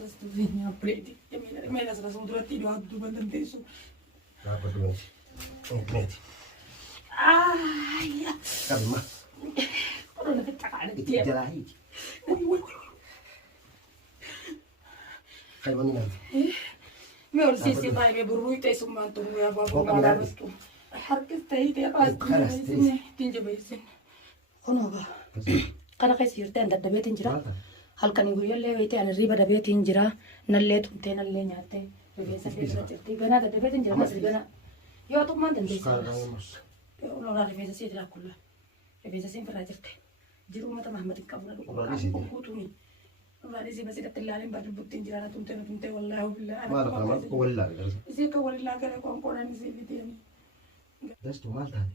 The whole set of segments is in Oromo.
Adesso bisogna prendere, e me la sarà sono tratti do due tantesso. Ah, perdone. Metti. Aia. Calma. Ora ne cagare Ti di la hiti. Fai bani nan. me ora sì vai che burruite su manto lui a babu ma questo. Harkes tai te pas tinje besen. Ono ba. Kana kai sirte anda da betin jira. Halkani guyya le wete ana riba da betin jira. Nalle tumte nalle nyate. Bebesa besa certi gana da betin jira mas gana. Yo to man dende. Ono la bebesa si dira kulla. Bebesa sempre ra certi. Jiru mata Muhammad kabula ko kutuni. Wala si basi datillalin ba dubutin jira na tumte wallahi billahi. Ma la fama ko walla. Isi ka walla kare ko ko ni si bitin. Das tu mal tadi.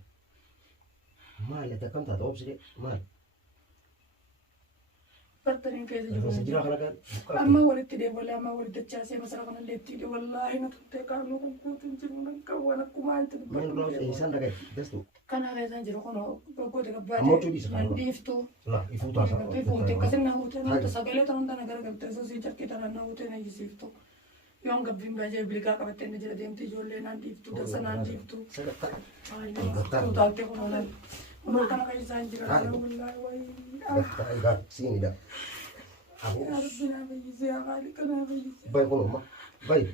Mal ya takkan tak opsi mal. Pertanyaan kayak Masih gitu. jira kana kan. Amma walit tidak boleh, amma walit tercasa masalah kana leti di wallahi na tunte kamu kutin jirunan kawan aku mantu. Main kalau isan dah kayak das tu. Kana ada yang jiru kono kau tidak baca. Amo tu bisa kan. Nanti itu. Lah, itu tu asa. Tapi pun tiap kali nak hutan, nanti segala tahun tanah gara gara terus si cak kita nak hutan lagi sih itu. Yang gabim baca beli kakak betul ni jadi dia jualan nanti itu, dasar nanti itu. Saya tak. Itu tahu teh kono lagi. Mereka nak kaji sanjir, alhamdulillah wai. Dah sini dah. Aku. Ya Rabbi na bayi ya kali kana bayi. Baik kono ma. Baik.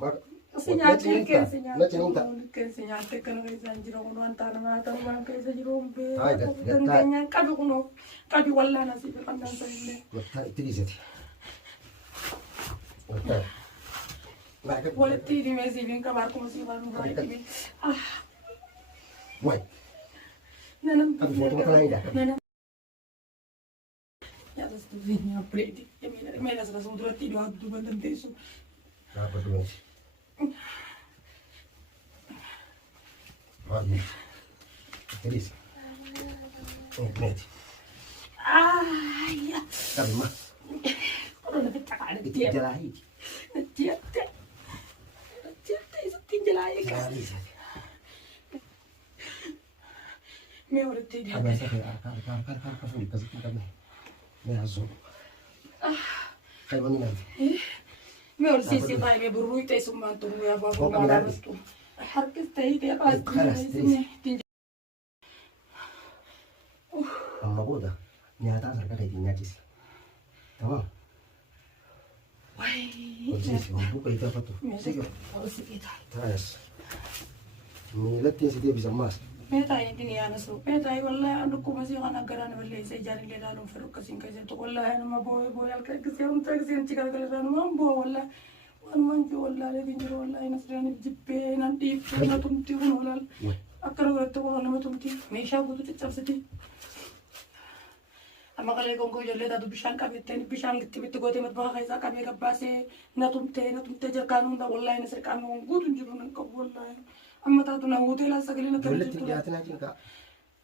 Mak. Senyate ke senyate. Na cinta. Ke senyate kana bayi sanjir kono antara na ta ma ke sajirombe. Ay, Dan kanya kabi kono. Kabi walla nasi be pandan sayne. Wata itirizati. Wata. Wala tiri mesi bin kamar ko si baru rai tibi. Ah. Wai. Nanam. Kabi foto mata ida. Nanam. Ya das tu vinha preti. E me la sarà sono tratti do due tantesso. Apa tu? Mari. Itiris. Metti. Aia. Calma. Ora ne cagare di Ti la hiti. Tiete. Tiete isso tinge la e ca. Me ora ti di. Agak saya kar fuli kasi kami. Me azo. Kay bani nan. Me ora sì vai che burruite su manto lui a babu ma questo. Harkes tai te pas tinje. Amma boda. Nyata sarka da tin yaci. Tamam. Wai. Konsisi buka itu apa tuh? Me Sige. ora sì kita. Terus. Milatin si dia bisa mas. Meta ini ya nasu. Meta wallahi anu ko masih kana garana wallahi sai jari le dalu feru kasin kai to wallahi anu ma boy al kai kasi on tak sin cikal kala anu ma bo wallahi wan man jo wallahi le dinjiro wallahi nasrani jippe nanti na tumti on wallahi akara wala to wala ma tumti me sha gudu tsabsati amma kale kon ko jolle da du bishan ka bitten bishan gitti bitti gote mat ba khaisa ka me gabbase na tumte jar kanun da wallahi nasr kanu gudu njiro nan ko wallahi amma ta tu na hotel asagale na Dole ti jatina jinka.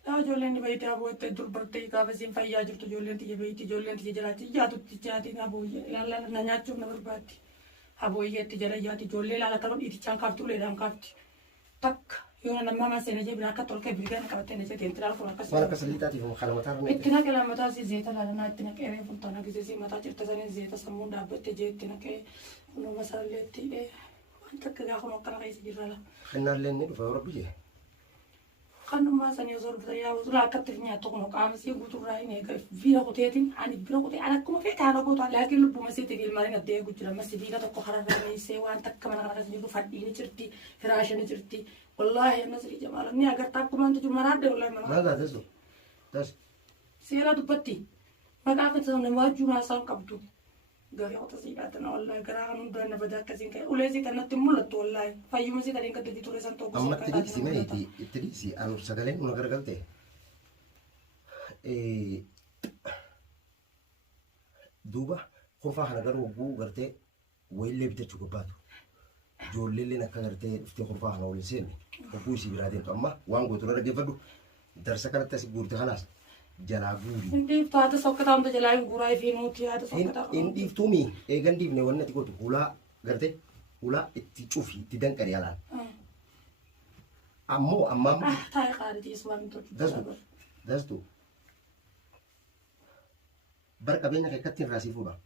Ya jolen di baiti abo te dur barte ka vasin fayya jirtu jolen ti baiti jolen ti jarati ya tu ti jati na bo ya la na nyachu na barbati abo ye ti jara ya ti jolle la taron iti chan kaftu le dan kafti tak yona na mama sene je bra ka tol ke bigan ka tene je tentra ko ka Mana kesalita ti mo khala matar ne. itina ke la mata si zeta la na itina ke re puntana ke si mata chirta sane zeta samunda abte je itina ke no masale ti e anta ke ga ko kana kai si jirala Khanar len ne do rabbi je. Kan ma sani zor bta ya wala katnya to no kam si gutu rai ne ka vira ko tetin ani vira ko te ana kuma fe kana ko to lakin lubu masiti gil mari ngade gujra masiti ga to ko harara ne se wan tak kama na kana ni faddi ni cirti firasha ni cirti wallahi nasri jamal ni agar tak kuma to marade wallahi man Mana das do? Das. sira du patti maka ka to ne waju ma san kabdu gari auto si atana wallahi gara kan do na bada kasin kai ulezi tan timulat wallahi fayu masi tan kaddi to resan to ko Amma tirisi ne tirisi anu sagalen una gargalte. Duba qofa hana garu gu garte waylle bita chukubatu. Jolle le nakka garte fti qofa hana wal sen. Ko si biradin amma wango to rage fadu. Darsa karata si gurte khalas. Jala guri. Hindi tada sokata am to jalai gurai fi muti ada sokata Indi tumi gandi ne wannan ti ko to hula garte hula itti chufi ti dan kari ala. Amma tai qari ti iswan to das tu. Barka benya kai katin rasi fuba.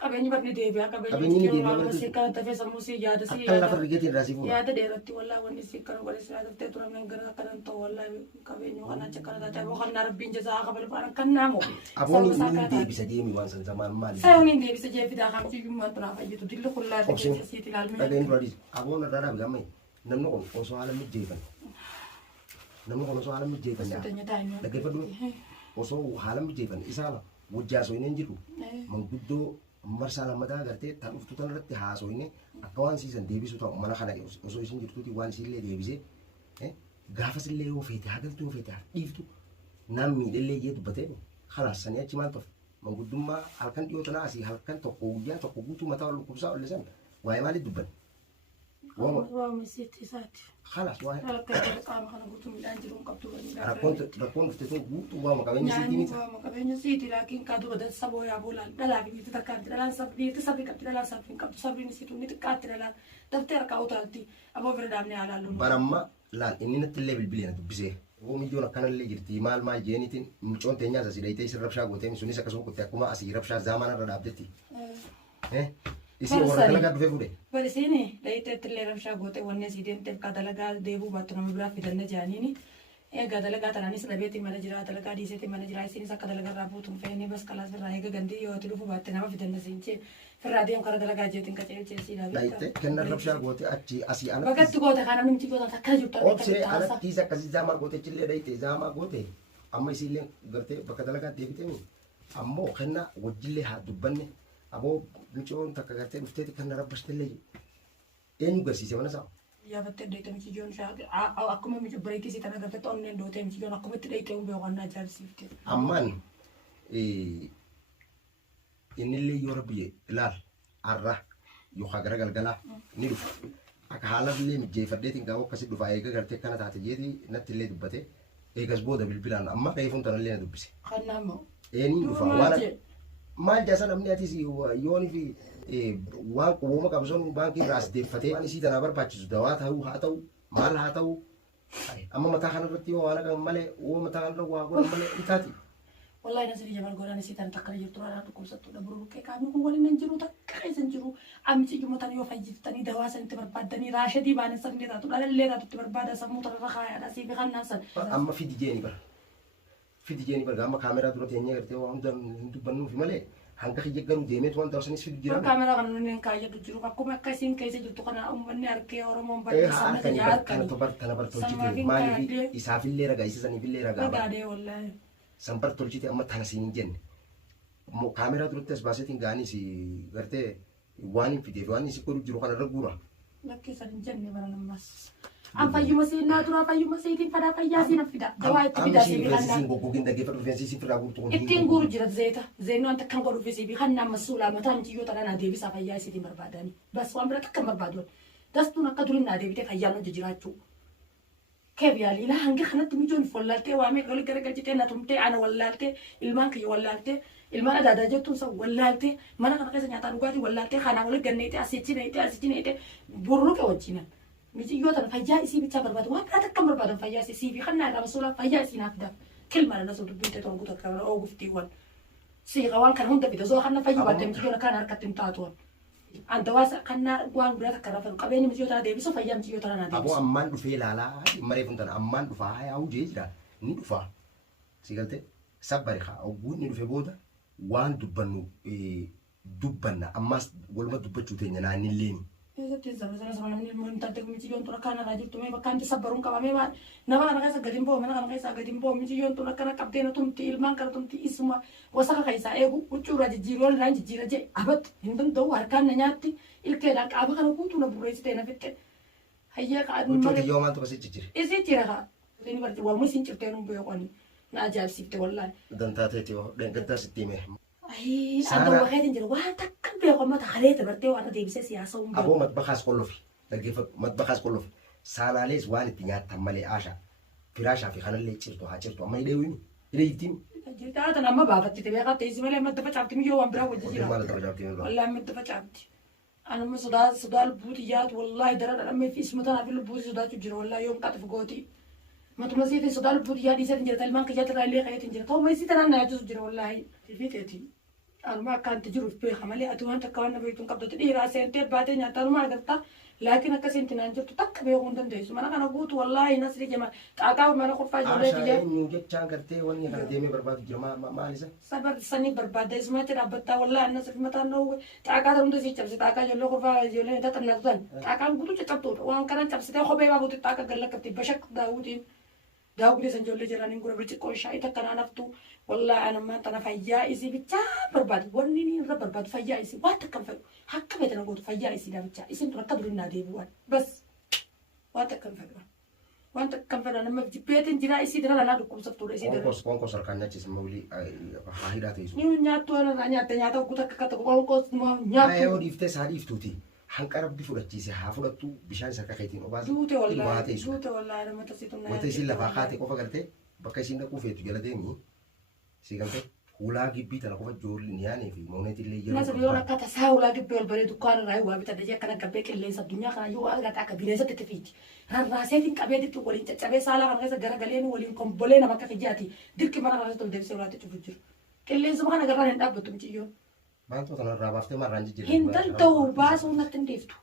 Qabeenyi barni deebi'a Qabeenyi qabeenyi ni yeroo deebi'a, amma barri- si kana tafee sammuu si yaada si Akka lafa yaada rigeetiin irraa siif yaada dheeratti wallaahi wanni si kana godhe si yaadattee turameen gara kanan ta'u wallaahi qabeenyi kana acha kana taatee aboo kan rabbiin jazaa qabalu fa'aan kan naamu Aboon inni deebisa deemi waan san zamaan maali? sayoon hin deebise jeefidaa kan fiiggummaan turaa fayyitu dilli kullaa Obsin. dhaggeessa siiti ilaalmee Dhageen dura dhiis. Aboon irraa dhaabi gammee. Namni kun osoo haala mijjeefan. Namni kun osoo haala mijjeefan. Sootanya daa'imman. Dhaggeeffadhu. Osoo haala mijjeefan isaan wajjaa soineen jiru. Manguddoo marsaa lammataa agartee tan dhuftu tan irratti haasoine akka waan siisan deebisu ta'u mana kana osoo isin jirtuuti waan isiillee deebisee gaafas illee yoo feete hagaltu yoo feete dhiiftu nam miidhallee jee dubbatee kalaas sanii achi maal tof manguddummaa halkan dhiyoo tanaa asii halkan tokko guyyaa tokko guutuu mataa ol kubsaa olle san waa'ee maaliif dubban Waa'uma isiitti isaati. kalaas waa'ee Halakka qaama kana guutuu midhaan jiruun qabdu rakkoon dhufte sun guutuu waama qabeenya siitii miti waama qabeenya siiti laakiin kaaduu badan saboo yaa boolaan dhalaa fi niiti takkaatti dhalaan sabbiitti sabbi qabdi dhalaan sabbi hin qabdu sabbiin isiitu ni xiqqaatti dhalaan daftee harkaa utaalti aboo bira daamnee haalaallu. baramma laal inni natti illee bilbilee na dubbisee oomiyyoon akkanallee jirti maal maal jeenitiin mucoon teenyaas asii dhayitee isin rabshaa gooteen sunis akkasuma kutte akkuma asii rabshaa zaamaan irra dhaabdetti isin warra dalagaa dhufee fuudhe Balisiini dhayiteetti illee rabshaa gootee wanni asii deemteef kaa dalagaa deebuu baattu nama biraa fidanna jaaniini. Egaa dalagaa tanaanis dhabeetiin mana jira dalagaa dhiiseetiin mana jira isinis akka dalagaa irraa buutuun fe'anii bas kalaas irraa eega gandii yoo itti dhufu baatte nama fidanna siin jee firraa deemu kara dalagaa jeetiin qaceelchee siidhaa dhayite kenna rabshaa goote achi asii alatti Bagatti goota kana namni goota akka jirtu obsee alattiis akkasii zaamaa goote achillee dhayite zaamaa goote amma isiillee gartee bakka dalagaa deebitee ammoo kenna wajjillee haa dubbanne aboo mucoon takka gartee dhufteeti kenna rabbashtellee eenyu garsiise mana isaa Yaabattee dheeyte michijoon akkuma michi bareetii si tana gartee onneen dootee michijoon akkuma itti dheeyte humbee waan ajaa'ibsiifte. ammaan innillee yoo rabbi ilaal har'a yookaan gara galgalaa ni dhufa akka haala illee mijjeeffadheetiin gaa'u akkasii dhufa eega gartee kana taate jeeti natti illee dubbate eegas booda bilbilaan amma reefuun tanallee na dubbise Kannaa moo. eenyu dhufa waan maal jaasan namni atis yooni fi waan qubooma qabsoon baankii irraa as deeffatee waan isii tanaa barbaachisu dawaa ta'uu haa ta'u maal haa ta'u amma mataa kanarratti yoo waan akka malee woo mataa kanarra waa godhan malee itaati. Wallahi nasi jabal godhan isii tan takkana jirtu raadhaan dhukkubsattuudha bururukkee qaamni kun waliin hin jiru takka keessa hin jiru amichi jummatan yoo fayyiftanii dawaa sanitti barbaaddanii raashadii baanen san illee taatu dhalallee taatu itti barbaada sammuu tararra kaayaadha siifi kannaan san. Amma fidi jeeni bara fidi jeeni bara amma kaameraa dura teenyee gartee waan hundan hin dubbannuufi malee hanga kiyya garuu deemeetu waan ta'usanis fidu jira. Kaameraa kana nuti hin kaayyadu jiru akkuma akka isiin keessa jirtu kana uummanni harkee Oromoon balleessan Harkanii harkanii. kana bar tolchite maaliif isaafillee ragaa isiisaniifillee ragaa bara. Bagaadee wallahi. San bar tolchite amma tana siin jenne. Kaameraa duratti as baaseetiin ga'anii si gartee waan hin fideef waan isi godhu jiru kanarra guura. Lakkisan hin jenne bara nammas. An fayyuma seenaa dura fayyuma seetiin fadaa fayyaa siin fida. Dawaa itti fidaa siin Amma kannaa. siin goggogin dhaggeeffadhu rifeensi siin firaa guutuu. Ittiin guuru jira zeeta. Zeenuu anta kan godhu fisi bi kannaa masuulaa mataa miti yoo tanaa deebisaa fayyaa isiitiin barbaadani. Bas waan bira takka barbaadu. Dastuun akka durin naa deebitee fayyaan hojii jiraachuu. Keef yaalii laa hanga kanatti mijoon follaaltee waamee gali garagalchitee na tumtee ana wallaaltee ilmaan kiyya wallaaltee ilmaan adaadaa jettuun san wallaaltee mana kana keessa nyaataa dhugaatii wallaaltee kanaa waliin ganneetee asichi neetee burruqe wajjinan. Mijiyyoo tana fayyaa isii bichaa barbaadu waan biraa takka barbaadan fayyaa isii fi kannaa irraa masuulaa fayyaa isii naaf fidaa. Kilma na sun dubbinte toon guutuu akka ooguftiiwwan. Siiqa waan kana hunda fida zoo kana fayyuu baatee mijiyyoon kana harkatti hin taatuwan. Anta waasa kannaa waan biraa takka irraa fayyadu qabeenya mijiyyoo tana deebisu fayyaa mijiyyoo tana naa Aboo deebisu. ammaan dhufee ilaalaa mareefun tana ammaan dhufaa yaa'u jee jira ni dhufaa si galtee sabbari haa ogguun ni dhufe booda waan dubbannu dubbanna ammas waluma dubbachuu teenya naannilleeni. Eessatti sana namni ilmoo hin taate mijiyyoon tun akkana irraa jirtu mee bakka anti sabbaruun qabamee waan nama kana keessa gadi hin ba'u mana kana keessa gadi hin ba'u mijiyyoon tun akkana qabdee na tumti ilmaan kana tumti isuma wasaka keessaa eegu huccuu irraa jijjiiruu irraa jijjiira jee abat hin danda'u harkaan na nyaatti ilkeedhaan qaama kana guutuu na burreessitee na fitte. Hayyee kaadhu Gochoota malee yoo maaltu basitti jire isi jira haa inni barti waa musin cirtee nu beekwani na ajaa'ibsiifte wallahi. dantaa ta'eeti yoo dheengaddaa sitti hime. Ayi adda waxeetiin jira waan takka beekwamata halee dabartee waan deebisee siyaasa humna. Aboo matbakaas qollofi dhaggeeffatu matbakaas qollofi saanaalees waan itti nyaattan malee aashaa firaashaa fi kanallee cirtu haa cirtu amma hidhee wini hidhee ittiin. Jirtaa amma baafattite beekatte isi malee madda facaafti miyyoo waan biraa wajji jira. Maal ta'uu jaabtiin irraa. Wallahi madda facaafti. Anuma sodaa lubbuuti yaatu wallahi dara dhadhamee fi isma tanaa fi lubbuuti sodaachuu jira wallahi yoom qaxif gooti. Matuma siitiin sodaa lubbuuti yaadii isatiin jira ilmaan kiyyaatti irraa illee qayeetiin jira ta'uma isii tanaan na yaachisu jira wallahi. Fiiteeti. أنا ما كانت تجرب بيها مالي أتوان تكوانا بيتون قبضة تدير سنتين بعدين أنا ما قدرت لكن أكسنت نانجرت تك بيقوم دنديس ما أنا قلت والله نسري جماعة تعاقوا ما نخوف فاجر ليه عشان نجيب كان قرتي واني خدمي برباد جرما ما لسه صبر سني برباد اسمه ترابطة والله الناس في متى نو تعاقوا هم تسي جبس تعاقوا جلو خوفا جلو ده تنقذن تعاقوا قلت جبتوا وان كان جبس ده خوفا يبغى قلت تعاقوا قال لك بشك داودين داودي سنجول جرانين قرب رجع شاي تكنا نفتو والله أنا ما أنا فيا إسي بتشا برباد ونيني رب برباد فيا إسي واتكم فيا حكم بيتنا قلت فيا إسي ده بتشا إسي تركب لنا دي بوان بس واتكم فيا واتكم فيا أنا ما في بيتين جرا إسي ده أنا دكتور سفتور إسي ده كونكوس ركانnya cis مولي هايدا تيسو نياتو أنا نياتا وكتا كتا كونكوس ما نياتو أيوة ديفتس هادي فتوتي هنقرب بفرتشيسي حافظتو بشان سرقة خيتين وباز جوتي والله جوتي والله أنا ما تسيتنا وتيسي لفاقاتي كوفا قرتي بكايسين دكو فيتو جلا ديمي سيغلتي ولا جيبي تنا كوفا جور لنياني في مونتي اللي يرو الناس بيقولوا لك تساوي ولا جيب البلد دكان راي وابي تدجى كان كبيك اللي صد الدنيا كان يو اغا تاك بينسا تتفيت راسيتين كبيت تو ولين تشابي سالا كان غير غرغلين ولين كومبولين ما كفجاتي ديك ما راس تول دبس ولا تشوفجر كل زما كان غران دابتو متيو بانتو تنا رابافته ما رانجي جيل هندل تو باسو نتنديفتو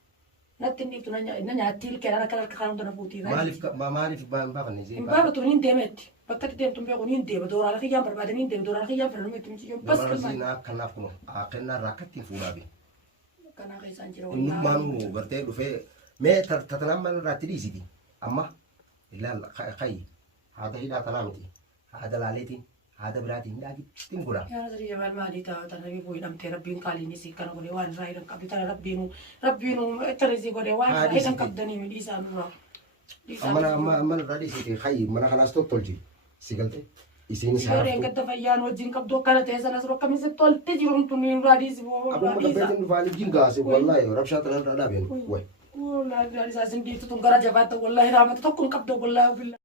نتنديفتو نانيا تيل كان كان كانوا تنفوتي مالف بابا زي بابا تونين ديمت بكت ديم تم بيقولين ديم دور على خيام بربادين ديم دور على خيام فرنمي تمشي بس كنا كنا كنا كنا راكتي فولابي كان غيسان جرو إنه ما نو برتة دفع ما تتنام من راتري سيدي أما إلا خي هذا هي لا تنامتي هذا لالتي هذا براتي لاجي تنقولا يا نزري جمال ما دي تنبي بوي نم تربين قالي نسي كانوا قولي وان راي رم كابي ترى ربينو ترزي قولي وان راي رم كابدني من إيسان را أما رادي سيدي خي من خلاص تطلجي سيقلتي إسيني سيارة قد فيان وجين كابدو كانت هذا نزرو كم يسطول تجيهم تنين رادي سبوا أبو ما بيتن فالي جينغاسي والله ربشة ترى رادين وين والله رادي ساسين دي تتون كرا جبات والله رامت تكون كابدو والله بالله